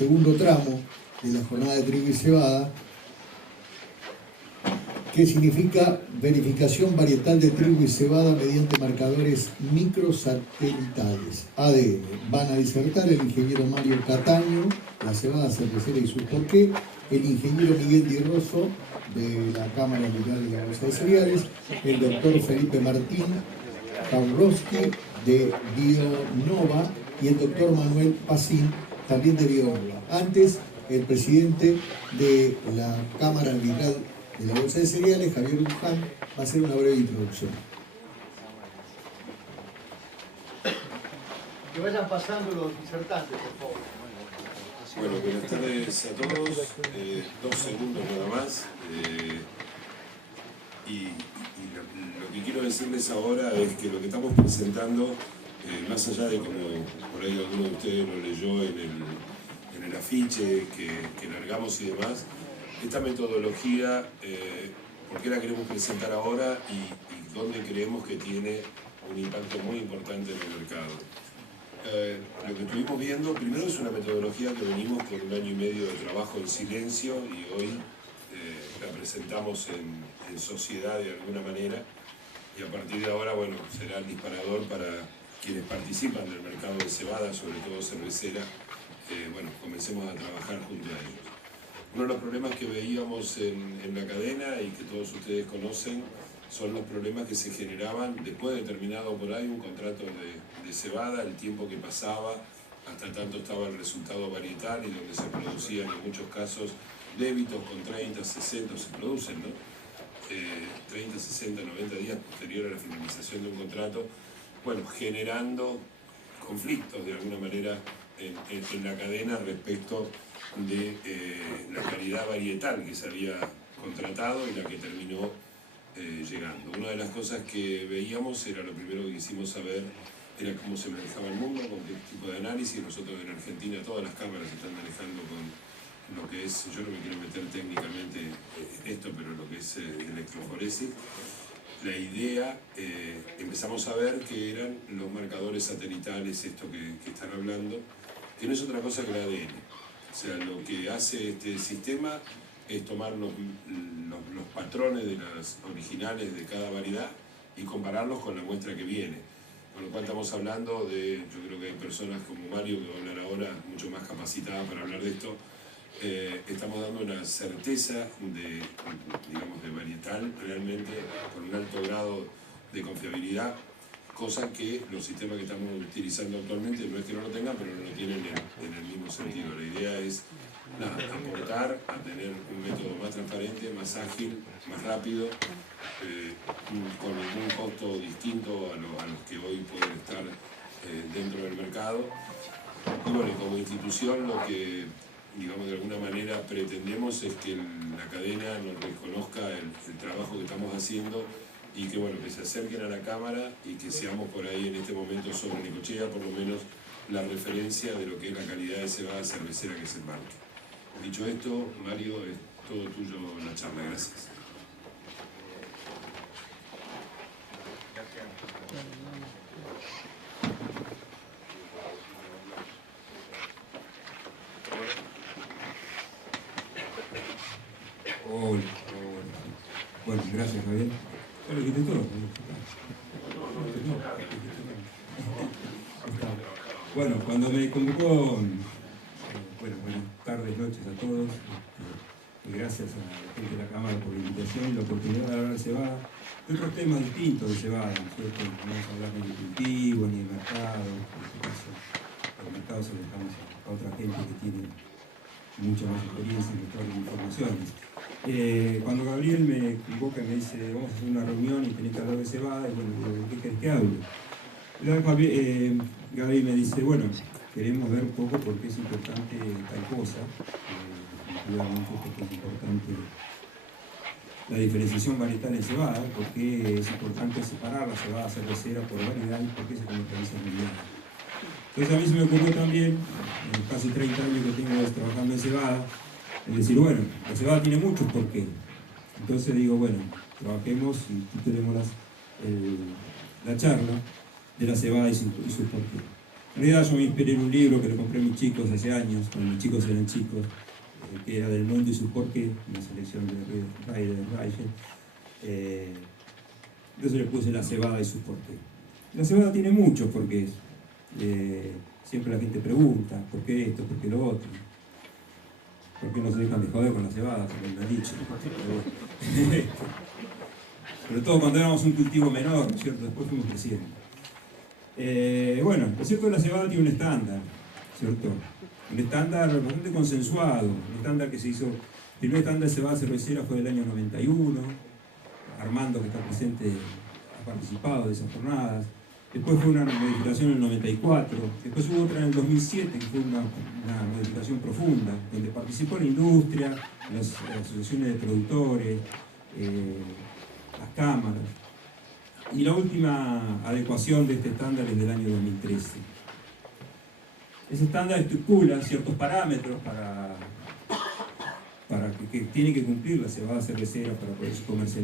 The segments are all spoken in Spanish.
segundo tramo de la jornada de trigo y cebada, que significa verificación varietal de trigo y cebada mediante marcadores microsatelitales, ADN. Van a disertar el ingeniero Mario Cataño, la cebada cervecera y su porqué, el ingeniero Miguel Di Rosso, de la Cámara Mundial de la Bolsa de Cereales, el doctor Felipe Martín Jaurowski, de Bionova, y el doctor Manuel Pacín, también de Bionova. Antes, el presidente de la Cámara Arbitral de la Bolsa de Cereales, Javier Luján, va a hacer una breve introducción. Que vayan pasando los disertantes, por favor. Bueno, buenas tardes a todos. 2 segundos nada más. Lo que quiero decirles ahora es que lo que estamos presentando, más allá de como por ahí alguno de ustedes lo leyó en el afiche que largamos y demás, esta metodología, ¿por qué la queremos presentar ahora y dónde creemos que tiene un impacto muy importante en el mercado? Lo que estuvimos viendo, primero es una metodología que venimos con 1 año y medio de trabajo en silencio y hoy la presentamos en sociedad de alguna manera, y a partir de ahora, bueno, será el disparador para quienes participan del mercado de cebada, sobre todo cervecera, bueno, comencemos a trabajar junto a ellos. Uno de los problemas que veíamos en la cadena y que todos ustedes conocen son los problemas que se generaban después de terminado por ahí un contrato de cebada, el tiempo que pasaba, hasta tanto estaba el resultado varietal y donde se producían en muchos casos débitos con 30, 60, se producen, ¿no? 30, 60, 90 días posterior a la finalización de un contrato, bueno, generando conflictos de alguna manera en la cadena respecto de la calidad varietal que se había contratado y la que terminó llegando. Una de las cosas que veíamos era, lo primero que quisimos saber era cómo se manejaba el mundo, con qué tipo de análisis. Nosotros en Argentina todas las cámaras están manejando con lo que es, yo no me quiero meter técnicamente en esto, pero lo que es electroforesis. La idea, empezamos a ver que eran los marcadores satelitales, esto que están hablando, que no es otra cosa que el ADN. O sea, lo que hace este sistema es tomar los patrones de las originales de cada variedad y compararlos con la muestra que viene. Con lo cual estamos hablando de, yo creo que hay personas como Mario que va a hablar ahora mucho más capacitada para hablar de esto. Estamos dando una certeza digamos, de varietal realmente con un alto grado de confiabilidad, cosa que los sistemas que estamos utilizando actualmente no es que no lo tengan, pero no lo tienen en el mismo sentido. La idea es aportar a tener un método más transparente, más ágil, más rápido, con un costo distinto a los que hoy pueden estar dentro del mercado. Y bueno, como institución lo que, digamos, de alguna manera pretendemos es que la cadena nos reconozca el trabajo que estamos haciendo y que, bueno, que se acerquen a la cámara y que seamos por ahí en este momento sobre Necochea, por lo menos la referencia de lo que es la calidad de cebada cervecera que se embarque. Dicho esto, Mario, es todo tuyo la charla. Gracias. Hola. Bueno, gracias, Javier. Ya lo dijiste todo. Bueno, cuando me convocó, buenas tardes, noches a todos. Y gracias a la gente de la Cámara por la invitación y la oportunidad de hablar de cebada. De otros temas distintos de cebada, nosotros no vamos a hablar ni de cultivo, ni de mercado. En este caso, el mercado se lo dejamos a otra gente que tiene mucha más experiencia en mejores informaciones. Cuando Gabriel me convoca y me dice vamos a hacer una reunión y tenés que hablar de cebada, y bueno, ¿de qué querés que hable? Gabriel me dice, bueno, queremos ver un poco por qué es importante tal cosa, efectivamente porque es importante la diferenciación varietal en cebada, por qué es importante separar la cebada cervecera por variedad y por qué se comercializa en variedad. Entonces a mí se me ocurrió también, en casi 30 años que tengo trabajando en cebada, es decir, bueno, la cebada tiene muchos por qué. Entonces digo, bueno, trabajemos y titulemos la charla de la cebada y su por qué. En realidad yo me inspiré en un libro que le compré a mis chicos hace años, cuando mis chicos eran chicos, que era Del mundo y su porqué, una selección de Ryder Reich. Entonces le puse la cebada y su porqué. La cebada tiene muchos porqués. Siempre la gente pregunta, ¿por qué esto? ¿Por qué lo otro? ¿Por qué no se dejan de joder con la cebada? Porque me han dicho. Sobre todo cuando éramos un cultivo menor, ¿no es cierto? Después fuimos creciendo. Bueno, lo cierto es que la cebada tiene un estándar, ¿cierto? Un estándar bastante consensuado, un estándar que se hizo, el primer estándar de cebada cervecera fue del año 91, Armando, que está presente, ha participado de esas jornadas. Después fue una modificación en el 94, después hubo otra en el 2007, que fue una modificación profunda, donde participó la industria, las asociaciones de productores, las cámaras. Y la última adecuación de este estándar es del año 2013. Ese estándar estipula ciertos parámetros para que tiene que cumplir la cebada cervecera para poder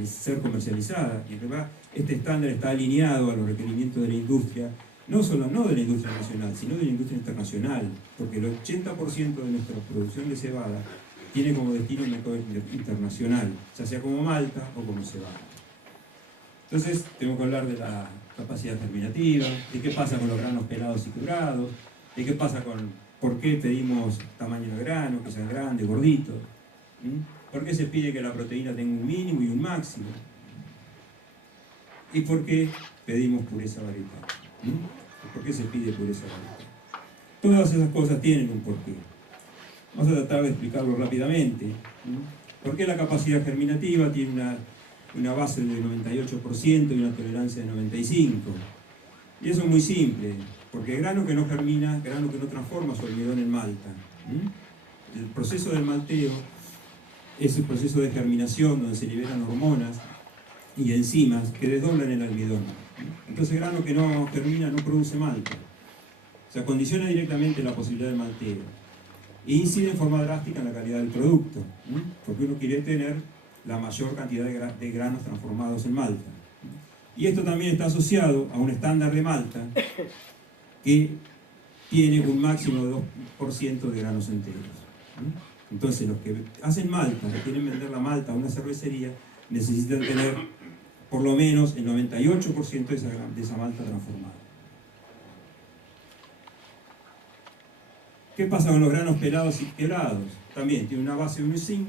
ser comercializada. Y en realidad este estándar está alineado a los requerimientos de la industria, no de la industria nacional, sino de la industria internacional, porque el 80% de nuestra producción de cebada tiene como destino el mercado internacional, ya sea como malta o como cebada. Entonces, tenemos que hablar de la capacidad germinativa, de qué pasa con los granos pelados y curados, de qué pasa con por qué pedimos tamaño de grano, que sean grandes, gorditos, por qué se pide que la proteína tenga un mínimo y un máximo, y por qué pedimos pureza varietal, por qué se pide pureza varietal. Todas esas cosas tienen un porqué. Vamos a tratar de explicarlo rápidamente. ¿Por qué la capacidad germinativa tiene una base del 98% y una tolerancia de 95%? Y eso es muy simple, porque grano que no germina, grano que no transforma su almidón en malta. El proceso del malteo es el proceso de germinación donde se liberan hormonas y enzimas que desdoblan el almidón. Entonces grano que no germina no produce malta. O sea, condiciona directamente la posibilidad de malteo. E incide en forma drástica en la calidad del producto, porque uno quiere tener la mayor cantidad de granos transformados en malta. Y esto también está asociado a un estándar de malta que tiene un máximo de 2% de granos enteros. Entonces los que hacen malta, que quieren vender la malta a una cervecería, necesitan tener por lo menos el 98% de esa malta transformada. ¿Qué pasa con los granos pelados y quebrados? También tiene una base de 1,5,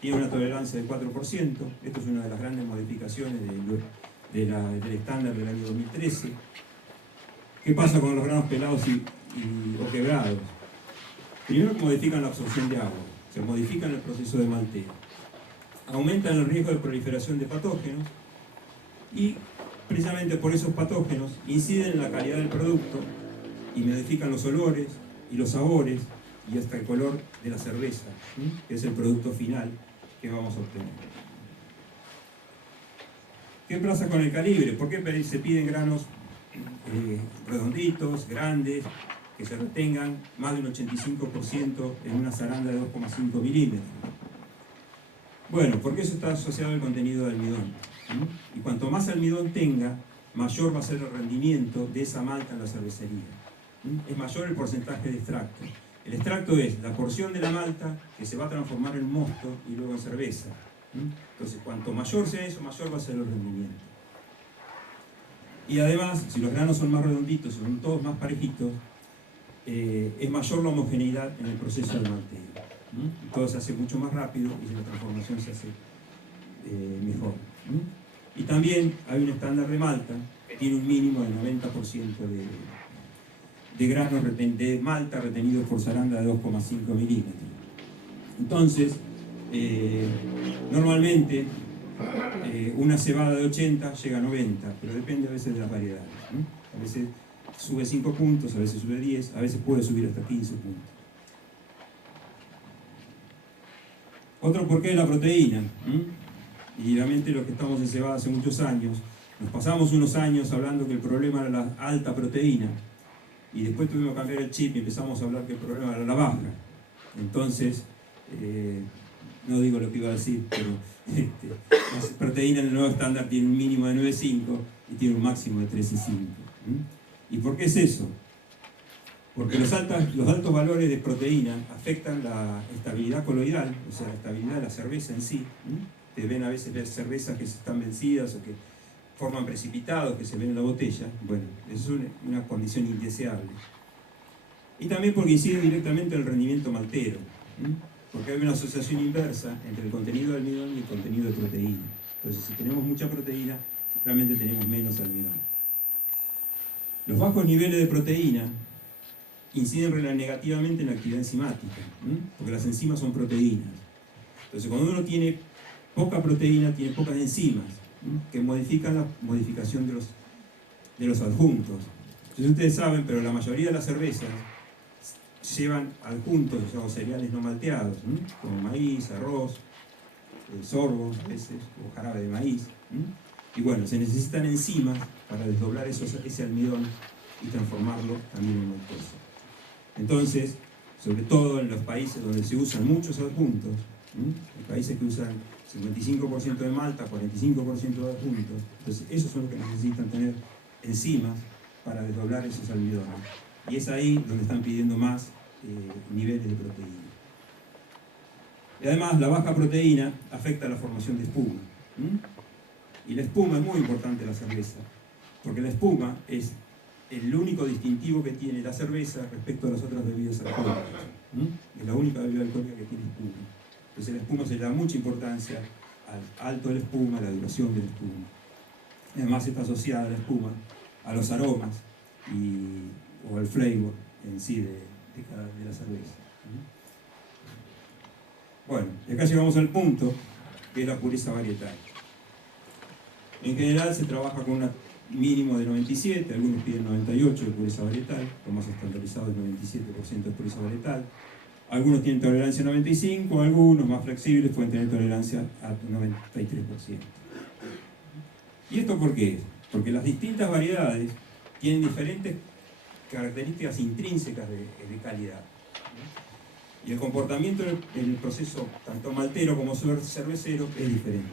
tiene una tolerancia del 4%. Esto es una de las grandes modificaciones del estándar del año 2013. ¿Qué pasa con los granos pelados o quebrados? Primero modifican la absorción de agua, se modifican el proceso de malteo, aumentan el riesgo de proliferación de patógenos y precisamente por esos patógenos inciden en la calidad del producto y modifican los olores y los sabores y hasta el color de la cerveza, que es el producto final que vamos a obtener. ¿Qué pasa con el calibre? ¿Por qué se piden granos redonditos, grandes, que se retengan más de un 85% en una zaranda de 2,5 milímetros? Bueno, porque eso está asociado al contenido de almidón. Y cuanto más almidón tenga, mayor va a ser el rendimiento de esa malta en la cervecería. Es mayor el porcentaje de extracto. El extracto es la porción de la malta que se va a transformar en mosto y luego en cerveza. Entonces, cuanto mayor sea eso, mayor va a ser el rendimiento. Y además, si los granos son más redonditos, son todos más parejitos, es mayor la homogeneidad en el proceso del malteo. Todo se hace mucho más rápido y la transformación se hace mejor. Y también hay un estándar de malta que tiene un mínimo del 90% de granos de malta retenidos por zaranda de 2,5 milímetros. Entonces, normalmente una cebada de 80 llega a 90, pero depende a veces de las variedades. A veces sube 5 puntos, a veces sube 10, a veces puede subir hasta 15 puntos. Otro porqué es la proteína. Y realmente los que estamos en cebada hace muchos años, nos pasamos unos años hablando que el problema era la alta proteína, y después tuvimos que cambiar el chip y empezamos a hablar que el problema era la baja. Entonces, no digo lo que iba a decir, pero la proteína en el nuevo estándar tiene un mínimo de 9,5 y tiene un máximo de 13,5. ¿Y por qué es eso? Porque los altos valores de proteína afectan la estabilidad coloidal, o sea, la estabilidad de la cerveza en sí. Te ven a veces ver cervezas que están vencidas o que forman precipitados que se ven en la botella. Bueno, eso es una condición indeseable. Y también porque incide directamente en el rendimiento maltero, porque hay una asociación inversa entre el contenido de almidón y el contenido de proteína. Entonces, si tenemos mucha proteína, realmente tenemos menos almidón. Los bajos niveles de proteína inciden negativamente en la actividad enzimática, porque las enzimas son proteínas. Entonces, cuando uno tiene poca proteína, tiene pocas enzimas, que modifican la modificación de los adjuntos. Entonces, ustedes saben, pero la mayoría de las cervezas llevan adjuntos, o cereales no malteados, como maíz, arroz, sorgo, a veces, o jarabe de maíz. Y bueno, se necesitan enzimas para desdoblar ese almidón y transformarlo también en maltosa. Entonces, sobre todo en los países donde se usan muchos adjuntos, en países que usan 55% de malta, 45% de adjuntos, entonces esos son los que necesitan tener enzimas para desdoblar esos almidones. Y es ahí donde están pidiendo más niveles de proteína. Y además, la baja proteína afecta la formación de espuma. Y la espuma es muy importante en la cerveza, porque la espuma es el único distintivo que tiene la cerveza respecto a las otras bebidas alcohólicas. Es la única bebida alcohólica que tiene espuma. Entonces, la espuma se le da mucha importancia al alto de la espuma, a la duración de la espuma. Además, está asociada la espuma a los aromas o al flavor en sí de la cerveza. Bueno, y acá llegamos al punto que es la pureza varietal. En general se trabaja con un mínimo de 97, algunos piden 98 de pureza varietal, lo más estandarizado es 97% de pureza varietal. Algunos tienen tolerancia a 95, algunos más flexibles pueden tener tolerancia a 93%. ¿Y esto por qué? Porque las distintas variedades tienen diferentes características intrínsecas de calidad. Y el comportamiento en el proceso, tanto maltero como cervecero, es diferente.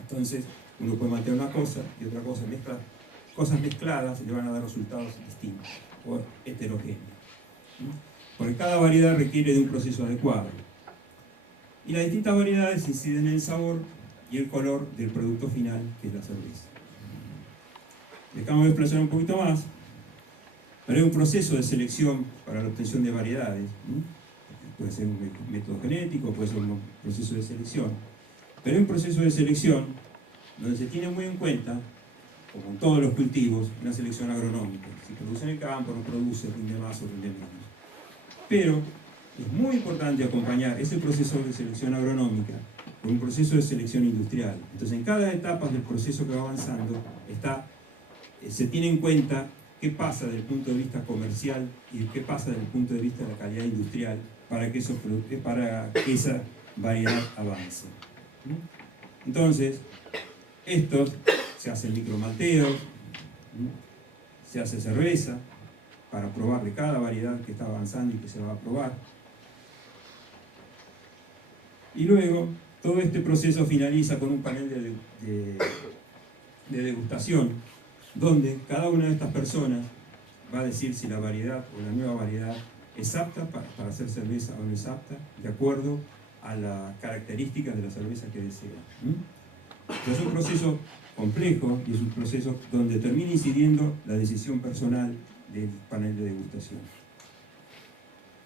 Entonces, uno puede maltear una cosa y otra cosa, cosas mezcladas le van a dar resultados distintos o heterogéneos. Porque cada variedad requiere de un proceso adecuado. Y las distintas variedades inciden en el sabor y el color del producto final, que es la cerveza. Dejamos de explayar un poquito más. Pero hay un proceso de selección para la obtención de variedades. Puede ser un método genético, puede ser un proceso de selección. Pero hay un proceso de selección donde se tiene muy en cuenta, como en todos los cultivos, una selección agronómica. Si produce en el campo, no produce, rinde más o rinde menos. Pero es muy importante acompañar ese proceso de selección agronómica con un proceso de selección industrial. Entonces, en cada etapa del proceso que va avanzando, se tiene en cuenta qué pasa desde el punto de vista comercial y qué pasa desde el punto de vista de la calidad industrial para que esa variedad avance. Entonces, se hacen micromalteos, se hace cerveza para probar de cada variedad que está avanzando y que se va a probar. Y luego, todo este proceso finaliza con un panel de degustación, donde cada una de estas personas va a decir si la variedad o la nueva variedad es apta para hacer cerveza o no es apta, de acuerdo a las características de la cerveza que desea. Entonces, es un proceso complejo y es un proceso donde termina incidiendo la decisión personal del panel de degustación.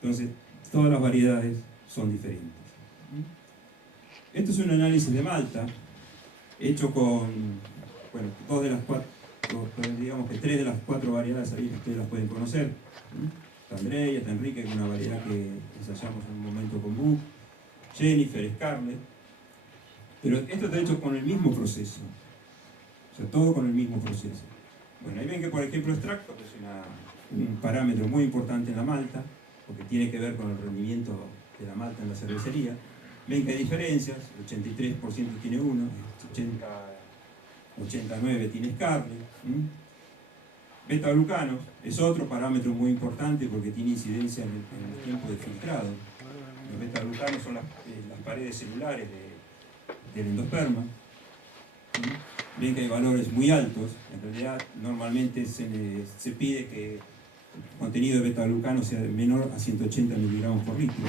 Entonces, todas las variedades son diferentes. Esto es un análisis de malta, hecho con, digamos que 3 de las 4 variedades ahí ustedes las pueden conocer. Está Andrea, está Enrique, que es una variedad que ensayamos en un momento con Buck, Jennifer, Scarlett. Pero esto está hecho con el mismo proceso. O sea, todo con el mismo proceso. Bueno, ahí ven que, por ejemplo, extracto, que es un parámetro muy importante en la malta, porque tiene que ver con el rendimiento de la malta en la cervecería. Ven que hay diferencias, el 83% tiene uno, 89% tiene Scarlett. Beta-glucanos es otro parámetro muy importante porque tiene incidencia en el tiempo de filtrado. Los beta-glucanos son las paredes celulares del endosperma. Ven que hay valores muy altos. En realidad, normalmente se pide que el contenido de beta-glucano sea menor a 180 miligramos por litro.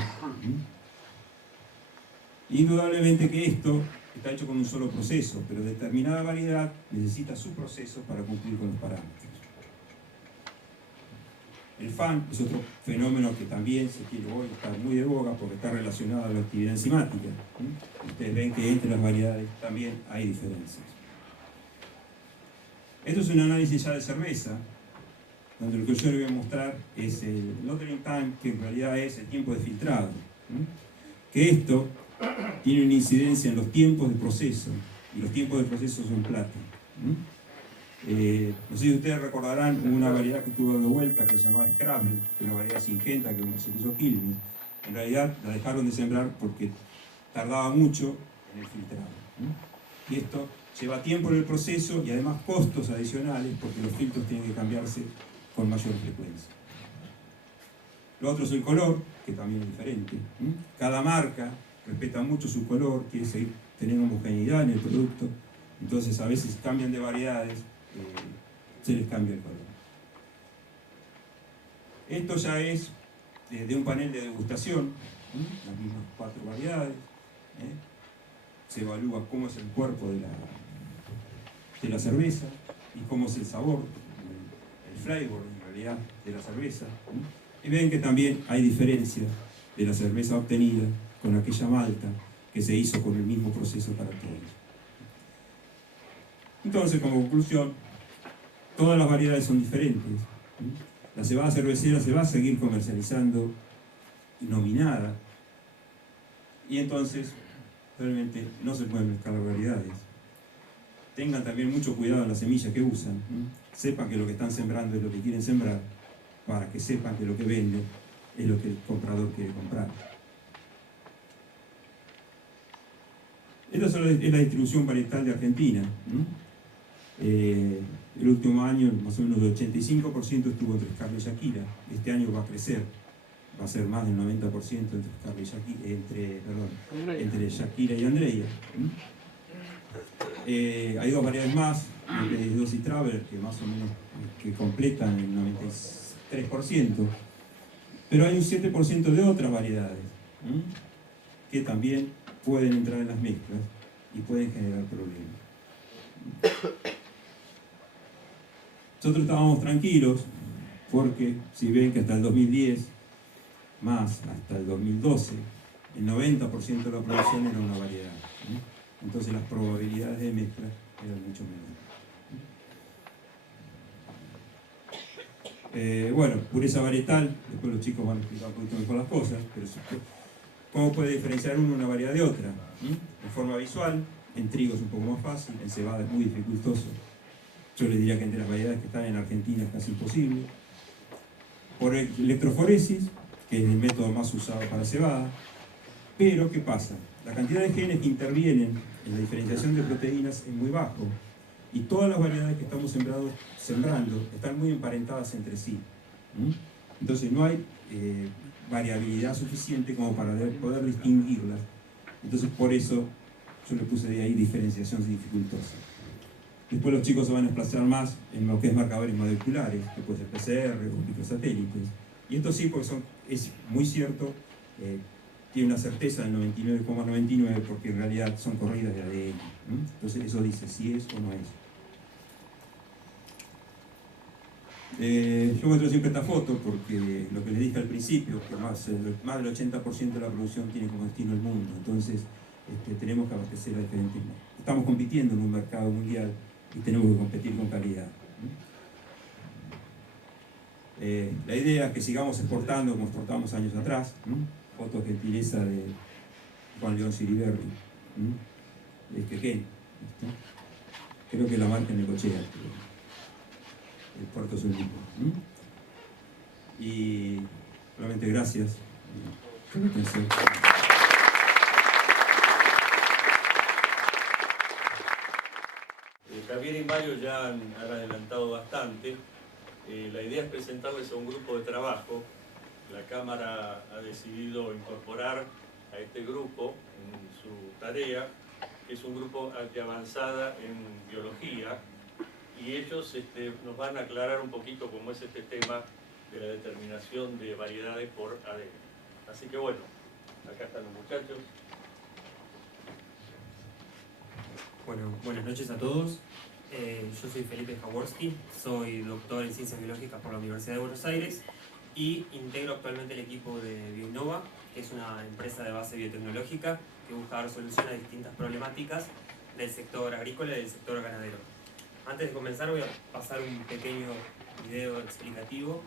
Indudablemente que esto está hecho con un solo proceso, pero determinada variedad necesita su proceso para cumplir con los parámetros. El FAN es otro fenómeno que también se quiere hoy estar muy de boga porque está relacionado a la actividad enzimática. Ustedes ven que entre las variedades también hay diferencias. Esto es un análisis ya de cerveza, donde lo que yo les voy a mostrar es el loading time, que en realidad es el tiempo de filtrado. Que esto tiene una incidencia en los tiempos de proceso, y los tiempos de proceso son plata. No sé si ustedes recordarán una variedad que estuvo dando vuelta que se llamaba Scrabble, que es una variedad singenta que comercializó Quilmes. En realidad la dejaron de sembrar porque tardaba mucho en el filtrado. Y esto lleva tiempo en el proceso y además costos adicionales porque los filtros tienen que cambiarse con mayor frecuencia. Lo otro es el color, que también es diferente. Cada marca respeta mucho su color, quiere seguir teniendo homogeneidad en el producto, entonces a veces cambian de variedades, se les cambia el color. Esto ya es de un panel de degustación, las mismas 4 variedades, se evalúa cómo es el cuerpo de la cerveza y cómo es el sabor, el flavor en realidad de la cerveza, y ven que también hay diferencia de la cerveza obtenida con aquella malta que se hizo con el mismo proceso para todos. Entonces, como conclusión, todas las variedades son diferentes. La cebada cervecera se va a seguir comercializando nominada y entonces realmente no se pueden mezclar las variedades. Tengan también mucho cuidado en la semilla que usan. Sepan que lo que están sembrando es lo que quieren sembrar, para que sepan que lo que venden es lo que el comprador quiere comprar. Esta es la distribución varietal de Argentina. El último año, más o menos el 85% estuvo entre Scarla y Shakira. Este año va a crecer, va a ser más del 90% entre Scarla y Shakira, entre Shakira y Andrea. Hay 2 variedades más, Dos y Traveler, que más o menos que completan el 93%, pero hay un 7% de otras variedades que también pueden entrar en las mezclas y pueden generar problemas. Nosotros estábamos tranquilos porque si ven que hasta el 2010 más hasta el 2012 el 90% de la producción era una variedad, entonces las probabilidades de mezcla eran mucho menores. Bueno, pureza varietal, después los chicos van a explicar un poquito mejor las cosas, pero ¿cómo puede diferenciar una variedad de otra? En forma visual, en trigo es un poco más fácil, en cebada es muy dificultoso. Yo les diría que entre las variedades que están en Argentina es casi imposible. Por electroforesis, que es el método más usado para cebada. Pero, ¿qué pasa? La cantidad de genes que intervienen en la diferenciación de proteínas es muy bajo. Y todas las variedades que estamos sembrando están muy emparentadas entre sí. Entonces no hay variabilidad suficiente como para poder distinguirlas. Entonces por eso yo le puse de ahí diferenciación dificultosa. Después los chicos se van a desplazar más en lo que es marcadores moleculares, que puede ser PCR o microsatélites. Y esto sí, porque es muy cierto, tiene una certeza del 99,99% porque en realidad son corridas de ADN. Entonces eso dice si es o no es. Yo muestro siempre esta foto porque lo que les dije al principio, que más del 80% de la producción tiene como destino el mundo. Entonces tenemos que abastecer a diferentes. Estamos compitiendo en un mercado mundial y tenemos que competir con calidad. La idea es que sigamos exportando como exportábamos años atrás. Foto gentileza de Juan León Siriberri, de Quequén. Creo que la marca en el Necochea, el puerto es un libro. Y realmente gracias por la atención. Javier y Mario ya han adelantado bastante. La idea es presentarles a un grupo de trabajo. La Cámara ha decidido incorporar a este grupo en su tarea, que es un grupo de avanzada en biología, y ellos nos van a aclarar un poquito cómo es este tema de la determinación de variedades por ADN. Así que bueno, acá están los muchachos. Bueno, buenas noches a todos. Yo soy Felipe Jaworski, soy doctor en Ciencias Biológicas por la Universidad de Buenos Aires y integro actualmente el equipo de Bioinnova, que es una empresa de base biotecnológica que busca dar solución a distintas problemáticas del sector agrícola y del sector ganadero. Antes de comenzar voy a pasar un pequeño video explicativo.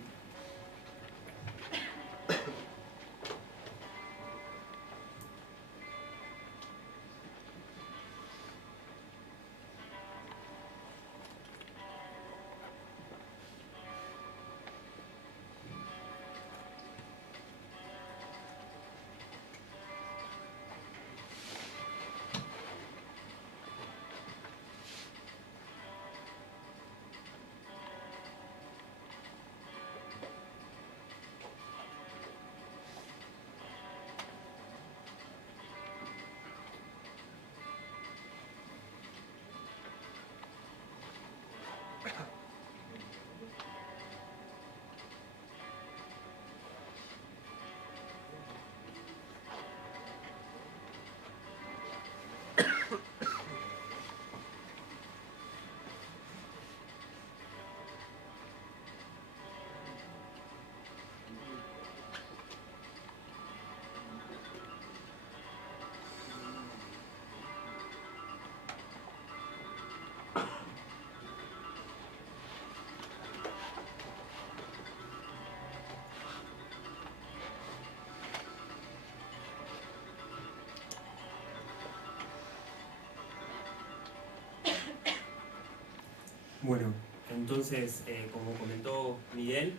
Bueno, entonces, como comentó Miguel,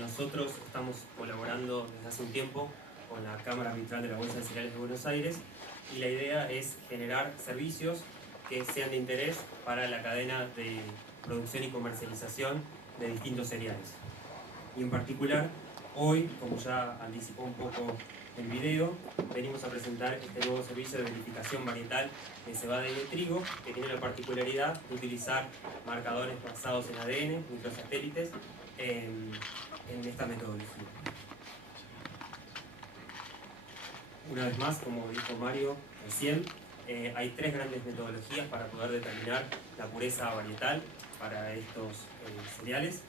nosotros estamos colaborando desde hace un tiempo con la Cámara Arbitral de la Bolsa de Cereales de Buenos Aires y la idea es generar servicios que sean de interés para la cadena de producción y comercialización de distintos cereales. Y en particular, hoy, como ya anticipó un poco el video, venimos a presentar este nuevo servicio de verificación varietal de cebada y de trigo, que tiene la particularidad de utilizar marcadores basados en ADN, microsatélites, en esta metodología. Una vez más, como dijo Mario recién, hay tres grandes metodologías para poder determinar la pureza varietal para estos cereales.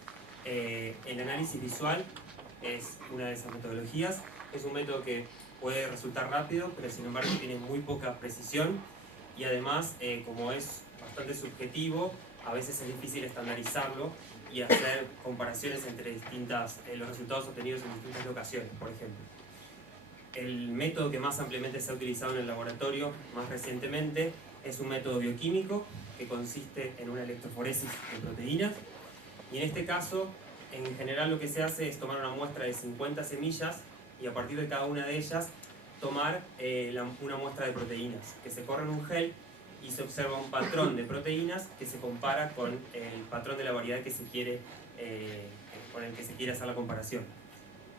El análisis visual es una de esas metodologías. Es un método que puede resultar rápido, pero sin embargo tiene muy poca precisión y además, como es bastante subjetivo, a veces es difícil estandarizarlo y hacer comparaciones entre los resultados obtenidos en distintas locaciones, por ejemplo. El método que más ampliamente se ha utilizado en el laboratorio más recientemente es un método bioquímico que consiste en una electroforesis de proteínas y en este caso, en general lo que se hace es tomar una muestra de 50 semillas y a partir de cada una de ellas tomar una muestra de proteínas, que se corre en un gel y se observa un patrón de proteínas que se compara con el patrón de la variedad que se quiere, con el que se quiere hacer la comparación.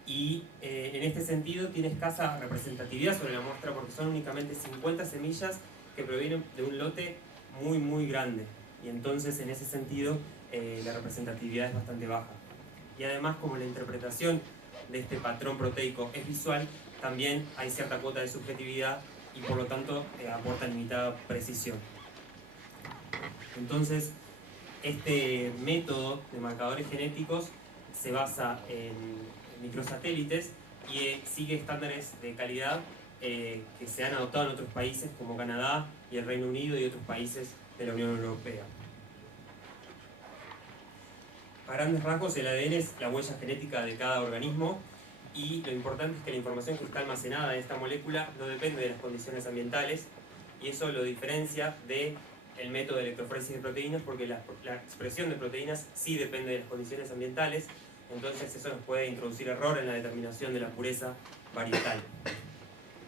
Y en este sentido tiene escasa representatividad sobre la muestra porque son únicamente 50 semillas que provienen de un lote muy grande y entonces en ese sentido la representatividad es bastante baja. Y además, como la interpretación de este patrón proteico es visual, también hay cierta cuota de subjetividad y por lo tanto aporta limitada precisión. Entonces, este método de marcadores genéticos se basa en microsatélites y sigue estándares de calidad que se han adoptado en otros países como Canadá y el Reino Unido y otros países de la Unión Europea. A grandes rasgos, el ADN es la huella genética de cada organismo y lo importante es que la información que está almacenada en esta molécula no depende de las condiciones ambientales y eso lo diferencia del método de electroforesis de proteínas porque la expresión de proteínas sí depende de las condiciones ambientales, entonces eso nos puede introducir error en la determinación de la pureza varietal.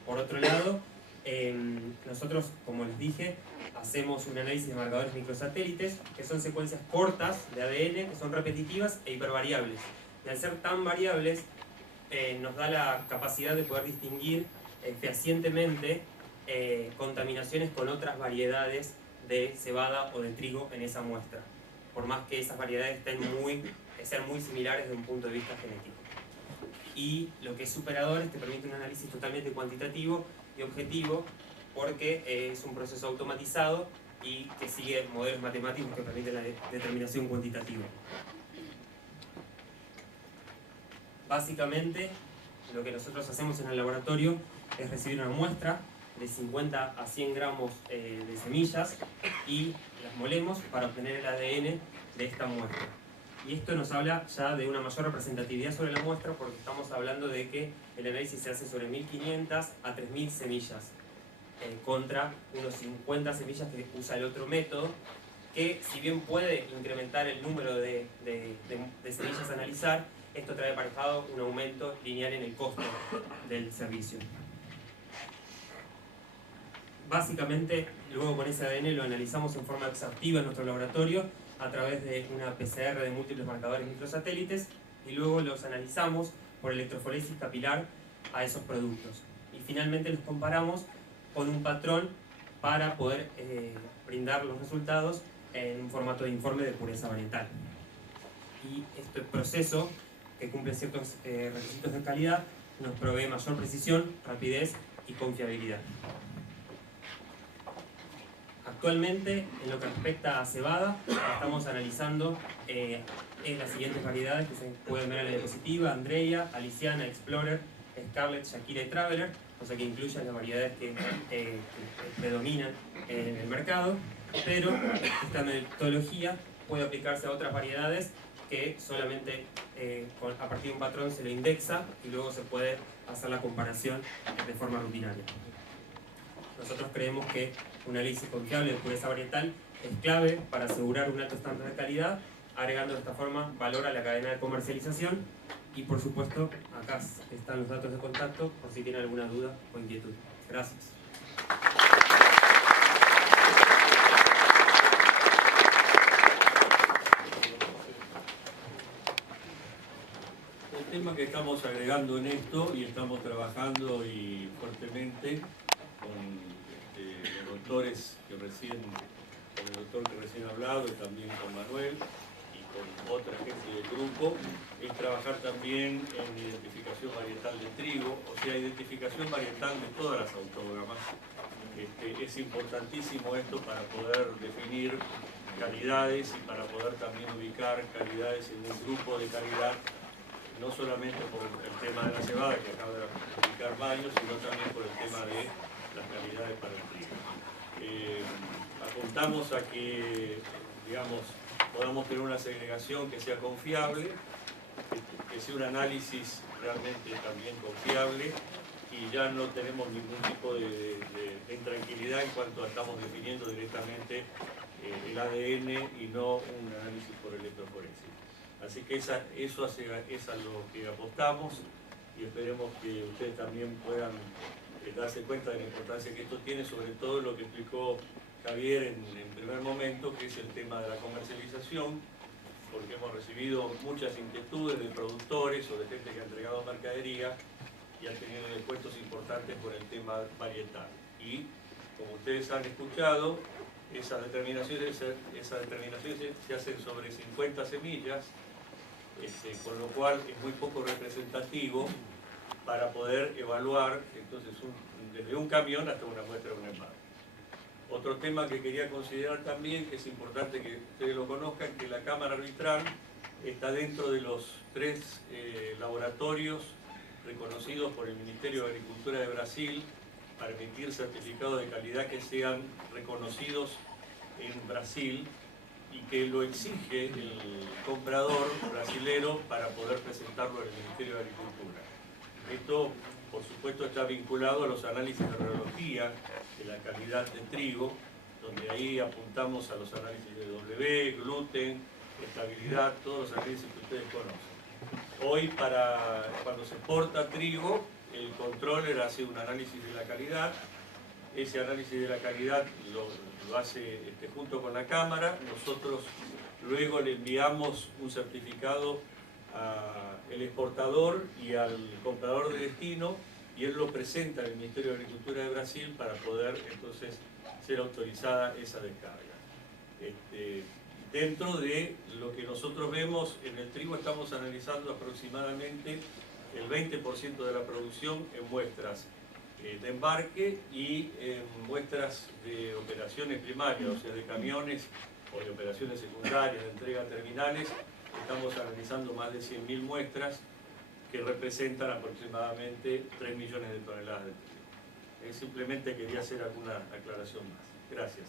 Por otro lado, nosotros, como les dije, hacemos un análisis de marcadores microsatélites, que son secuencias cortas de ADN, que son repetitivas e hipervariables. Y al ser tan variables, nos da la capacidad de poder distinguir fehacientemente contaminaciones con otras variedades de cebada o de trigo en esa muestra, por más que esas variedades estén muy ser muy similares desde un punto de vista genético. Y lo que es superadores te permite un análisis totalmente cuantitativo y objetivo, porque es un proceso automatizado y que sigue modelos matemáticos que permiten la determinación cuantitativa. Básicamente, lo que nosotros hacemos en el laboratorio es recibir una muestra de 50 a 100 gramos de semillas y las molemos para obtener el ADN de esta muestra. Y esto nos habla ya de una mayor representatividad sobre la muestra, porque estamos hablando de que el análisis se hace sobre 1500 a 3000 semillas, contra unos 50 semillas que usa el otro método, que si bien puede incrementar el número de semillas a analizar, esto trae aparejado un aumento lineal en el costo del servicio. Básicamente, luego con ese ADN lo analizamos en forma exhaustiva en nuestro laboratorio a través de una PCR de múltiples marcadores microsatélites, y luego los analizamos por electroforesis capilar a esos productos. Y finalmente los comparamos con un patrón para poder brindar los resultados en un formato de informe de pureza varietal. Y este proceso, que cumple ciertos requisitos de calidad, nos provee mayor precisión, rapidez y confiabilidad. Actualmente, en lo que respecta a cebada, estamos analizando las siguientes variedades que se pueden ver en la diapositiva: Andrea, Aliciana, Explorer, Scarlett, Shakira y Traveler, o sea que incluyen las variedades que predominan en el mercado, pero esta metodología puede aplicarse a otras variedades que solamente a partir de un patrón se le indexa y luego se puede hacer la comparación de forma rutinaria. Nosotros creemos que un análisis confiable de pureza varietal es clave para asegurar un alto estándar de calidad, agregando de esta forma valor a la cadena de comercialización. Y por supuesto, acá están los datos de contacto por si tienen alguna duda o inquietud. Gracias. El tema que estamos agregando en esto, y estamos trabajando y fuertemente con los doctores que recién, con el doctor que recién ha hablado y también con Manuel y con otra gente del grupo, es trabajar también en identificación varietal de trigo, o sea, identificación varietal de todas las autógamas. Es importantísimo esto para poder definir calidades y para poder también ubicar calidades en un grupo de calidad, no solamente por el tema de la cebada, que acaba de explicar Mario, sino también por el tema de las calidades para el trigo. Apuntamos a que, digamos, podamos tener una segregación que sea confiable, que sea un análisis realmente también confiable, y ya no tenemos ningún tipo de intranquilidad en cuanto a estamos definiendo directamente el ADN y no un análisis por electroforesis. Así que eso es a lo que apostamos, y esperemos que ustedes también puedan darse cuenta de la importancia que esto tiene, sobre todo lo que explicó Javier en primer momento, que es el tema de la comercialización, porque hemos recibido muchas inquietudes de productores o de gente que ha entregado mercadería y ha tenido descuentos importantes por el tema varietal. Y como ustedes han escuchado, esas determinaciones se hacen sobre 50 semillas, con lo cual es muy poco representativo para poder evaluar entonces desde un camión hasta una muestra de un envase. Otro tema que quería considerar también, que es importante que ustedes lo conozcan, que la Cámara Arbitral está dentro de los 3 laboratorios reconocidos por el Ministerio de Agricultura de Brasil para emitir certificados de calidad que sean reconocidos en Brasil y que lo exige el comprador brasilero para poder presentarlo en el Ministerio de Agricultura. Esto, por supuesto, está vinculado a los análisis de radiología de la calidad de trigo, donde ahí apuntamos a los análisis de W, gluten, estabilidad, todos los análisis que ustedes conocen. Hoy, cuando se exporta trigo, el controller hace un análisis de la calidad. Ese análisis de la calidad lo hace junto con la cámara. Nosotros luego le enviamos un certificado al exportador y al comprador de destino, y él lo presenta al Ministerio de Agricultura de Brasil para poder entonces ser autorizada esa descarga. Dentro de lo que nosotros vemos en el trigo, estamos analizando aproximadamente el 20% de la producción en muestras de embarque y en muestras de operaciones primarias, o sea, de camiones o de operaciones secundarias, de entrega a terminales. Estamos analizando más de 100.000 muestras que representan aproximadamente 3 millones de toneladas de trigo. Simplemente quería hacer alguna aclaración más. Gracias.